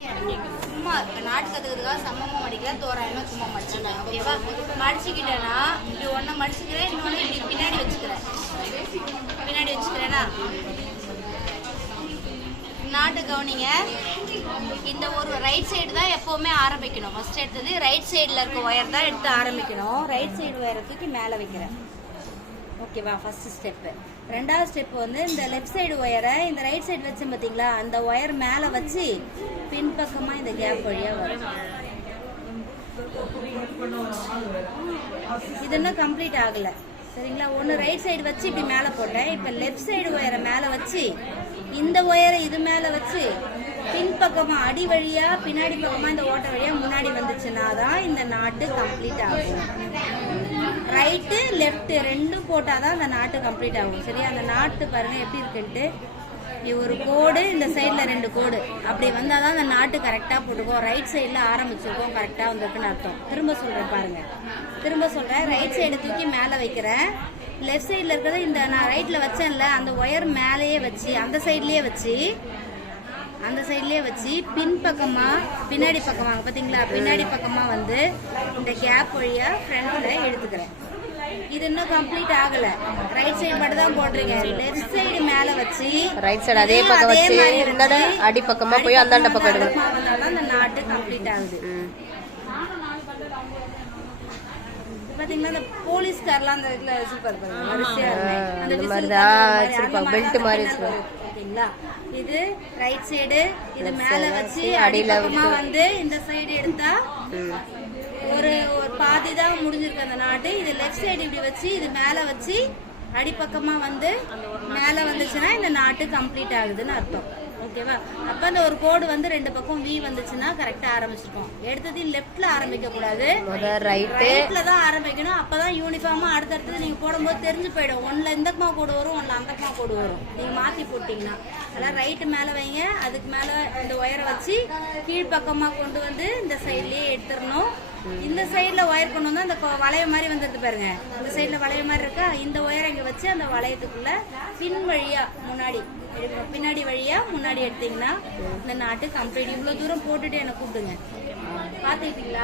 சும்மா நாட்டு கற்றுக்கிறதுக்காக சமமாக மடிக்கிறேன், தோராயமாக சும்மா மடிச்சுக்கிறேன். ஓகேவா? மடிச்சுக்கிட்டேன்னா இப்படி ஒன்றை மடிச்சுக்கிறேன், இன்னொன்று இப்படி பின்னாடி வச்சுக்கிறேன்னா நாட்டு கவனிங்க. இந்த ஒரு ரைட் சைடு தான் எப்போவுமே ஆரம்பிக்கணும். ஃபர்ஸ்ட் எடுத்தது ரைட் சைடில் இருக்க ஒயர் தான் எடுத்து ஆரம்பிக்கணும். ரைட் சைடு ஒயரை தூக்கி மேலே வைக்கிறேன். ஓகேவா? First step. ரெண்டாவது ஸ்டெப் வந்து இந்த லெஃப்ட் சைடு ஒயரை இந்த ரைட் சைடு வச்சேன் பார்த்தீங்களா, அந்த ஒயர் மேலே வச்சு பின்பக்கமாக இந்த கேப் வழியாக வரும். இது இன்னும் கம்ப்ளீட் ஆகலை, சரிங்களா? ஒன்று ரைட் சைடு வச்சு இப்படி மேலே போட்டேன். இப்போ லெஃப்ட் சைடு ஒயரை மேலே வச்சு இந்த ஒயரை இது மேலே வச்சு பின்பக்கமாக அடி வழியாக பின்னாடி பக்கமாக இந்த ஓட்டை வழியாக முன்னாடி வந்துச்சுன்னா தான் இந்த நாட்டு கம்ப்ளீட் ஆகும். ரைட்டு லெஃப்ட் ரெண்டும் போட்டால் தான் அந்த நாட்டு கம்ப்ளீட் ஆகும். சரியா? அந்த நாட்டு பாருங்கள் எப்படி இருக்குன்ட்டு. ஒரு கோடு, இந்த சைடில் 2 கோடு அப்படி வந்தால் தான் அந்த நாட்டு கரெக்டாக போட்டுக்கோம். ரைட் சைடில் ஆரம்பிச்சிருக்கோம், கரெக்டாக வந்திருக்குன்னு அர்த்தம். திரும்ப சொல்கிறேன் பாருங்கள், திரும்ப சொல்கிறேன். ரைட் சைடு தூக்கி மேலே வைக்கிறேன். லெஃப்ட் சைடில் இருக்கிறத இந்த நான் ரைட்டில் வச்சேன்ல அந்த ஒயர் மேலேயே வச்சு அந்த சைட்லேயே வச்சு பின்பக்கமாக பின்னாடி பக்கமாக பார்த்தீங்களா, பின்னாடி பக்கமாக வந்து இந்த கேப் வழியாக ஃப்ரண்ட்டில் எடுத்துக்கிறேன். இது இன்னும் கம்ப்ளீட் ஆகல. ரைட் சைடு மட்டும் தான் போடுறீங்க. லெஃப்ட் சைடு மேல வச்சு ரைட் சைடு அதே பக்கம் வச்சு அடி பக்கமா போய் அந்தாண்ட பக்கம் எடுக்கணும். வந்தாதான் அந்த நாட்டு கம்ப்ளீட் ஆகுது. பாத்தீங்கன்னா இந்த போலீஸ்காரலாம் அந்த இடத்துல வச்சிருப்பாரு பாருங்க, வரிசையா அந்த பெல்ட் மாதிரி வச்சிருப்பாரு. ஓகேங்களா? இது ரைட் சைடு, இது மேல வச்சு அடியில வந்து இந்த சைடு எடுத்தா ஒரு பாதி தான் முடிஞ்சிருக்கு அந்த நாட்டு. இது லெஃப்ட் சைடு இப்படி வச்சு இது மேலே வச்சு அடிப்பக்கமாக வந்து மேலே வந்துச்சுன்னா இந்த நாட்டு கம்ப்ளீட் ஆகுதுன்னு அர்த்தம். ஓகேவா? அப்போ அந்த ஒரு கோடு வந்து 2 பக்கம் வி வந்துச்சுன்னா கரெக்டாக ஆரம்பிச்சிருக்கோம். எடுத்தது லெஃப்ட்ல ஆரம்பிக்க கூடாது, ரைட்ல தான் ஆரம்பிக்கணும். அப்பதான் யூனிஃபார்மா அடுத்தடுத்து நீங்க போடும்போது தெரிஞ்சு போயிடும். ஒன்னுல இந்த பக்கமா கோடு வரும், ஒன்னுல அந்த பக்கமா கோடு வரும். நீங்க மாத்தி போட்டீங்கன்னா அதெல்லாம் ரைட்டு மேல வைங்க. அதுக்கு மேல இந்த ஒயரை வச்சு கீழ்பக்கமா கொண்டு வந்து இந்த சைட்லயே எடுத்துடணும். இந்த சைட்ல ஒயர் கொண்டு வந்து அந்த வளைய மாதிரி வந்துருது பாருங்க. இந்த சைட்ல வளைய மாதிரி இருக்கா, இந்த ஒயரை இங்க வச்சு அந்த வளையத்துக்குள்ள பின் வழியா பின்னாடி வழியா முன்னாடி எடுத்தீங்கன்னா இந்த நாட்டு கம்ப்ளீட். இவ்வளவு தூரம் போட்டுட்டு என்ன கூப்பிடுங்க. பாத்துக்கிட்டீங்களா?